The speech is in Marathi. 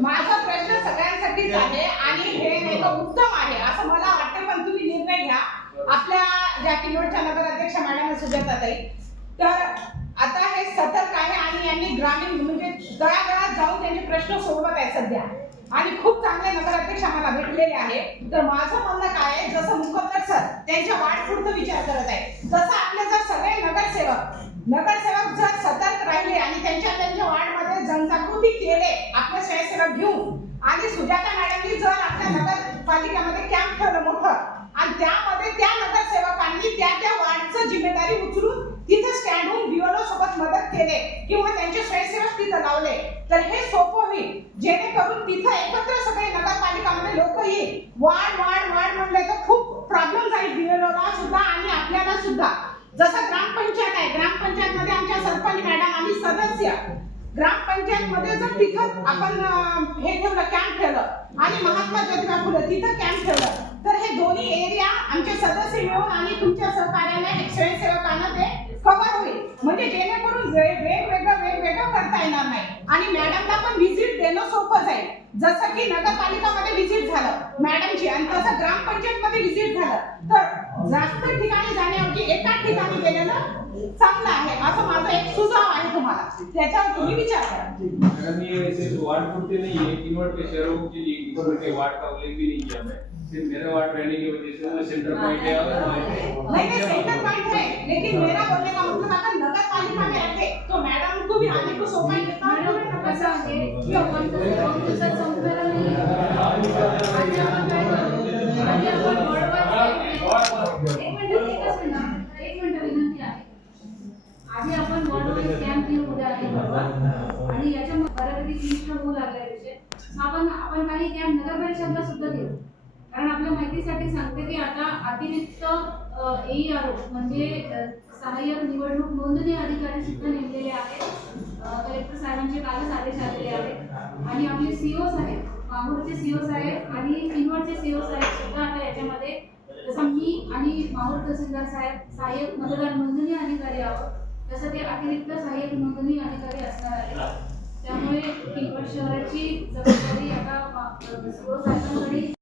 माझा प्रश्न सगळ्यांसाठीच आहे आणि हे नेमकं उत्तम आहे असं मला वाटतं, पण तुम्ही निर्णय घ्या. आपल्या ज्या किनवटच्या नगराध्यक्ष मॅडम सुजाताताई, तर आता हे सतर्क आहे आणि यांनी ग्रामीण म्हणजे गळागळात जाऊन त्यांचे प्रश्न सोडवत आहे सध्या आणि खूप चांगले नगराध्यक्ष आम्हाला भेटलेले आहे. तर माझं म्हणणं काय आहे, जसं मुखद्दर सर त्यांच्या वाढ पुढचा विचार करत आहे, जसं आपले जर सगळे नगरसेवक जर सतर्क राहिले आणि त्यांच्या वार्डमध्ये जनजागृती केले आपले स्वयंसेवक घेऊन आणि सुजाता मॅडमनी जर आपल्या नगरपालिकेमध्ये कॅम्प ठेवलं मोठं आणि त्यामध्ये त्या नगरसेवकांनी त्या वार्डचं जिम्मेदारी उचलून तिथे स्टँड होऊन बीओलो सोबत मदत केले किंवा त्यांचे स्वयंसेवक तिथं लावले तर हे सोपं होईल, जेणेकरून तिथं एकत्र सगळे नगरपालिकामध्ये लोक येईल. वाढ म्हणले तर खूप प्रॉब्लेम जाईल बीओलोला सुद्धा आणि आपल्याला सुद्धा. जसं ग्रामपंचायत आहे, ग्रामपंचायत मध्ये आमच्या सरपंच मॅडम आणि सदस्य ग्रामपंचायत मध्ये जर तिथं आपण हे ठेवलं कॅम्प ठेवलं आणि महात्मा ज्योतिबा फुले तिथं कॅम्प ठेवलं तर हे दोन्ही एरिया आमचे सदस्य मिळून आणि तुमच्या सहकार्याने स्वयंसेवकांना ते कव्हर होईल, म्हणजे जेणेकरून वेगवेगळं करता येणार नाही आणि मॅडमला पण व्हिजिट देणं सोपं जाईल. जसं की नगरपालिकामध्ये व्हिजिट झालं मॅडमची आणि तसं ग्रामपंचायत मध्ये व्हिजिट झालं तर जास्त ठिकाणी जाण्याऐवजी एकाच ठिकाणी गेलेलं चांगलं आहे असं माझं एक सुझाव आहे तुम्हाला, त्याच्यावर तुम्ही विचार करा. वार्ड पूर्ति नहीं है, किनवट के शहरों के वार्ड का उल्लेख भी नहीं किया मैं, सिर्फ मेरा वार्ड रहने की वजह से वो सेंटर पॉइंट है। नहीं सेंटर पॉइंट है, लेकिन मेरा बोलने का मतलब अगर नगर पालिका में रहते तो मैडम को भी आने को सोचा ही देता है। ऐसा है कि अपन तो सर संपेरा नहीं है, आज अपन काय करू, आज अपन एक मिनिट विनंती आहे. आधी आपण वॉर्डवाईज कॅम्प घेऊन उद्या आहे आणि याच्या बऱ्यापैकी क्लिष्ट होऊ लागला विषय. आपण काही कॅम्प नगर परिषदला सुद्धा घेऊ, कारण आपल्या माहितीसाठी सांगते की आता अतिरिक्त AERO म्हणजे सहाय्यक निवडणूक नोंदणी अधिकारी सुद्धा नेमलेले आहेत. कलेक्टर साहेबांचे कालच आदेश आलेले आहेत आणि आपले COs आहेत, माहूरचे COs आहेत आणि किनवटचे COs आहेत सुद्धा आता याच्यामध्ये. जसं मी आणि माहूर तहसीलदार साहेब सहाय्यक मतदार नोंदणी अधिकारी आहोत, तसं ते अतिरिक्त सहाय्यक नोंदणी अधिकारी असणार आहेत. त्यामुळे किनवट शहराची जबाबदारी आता COs साहेबांकडे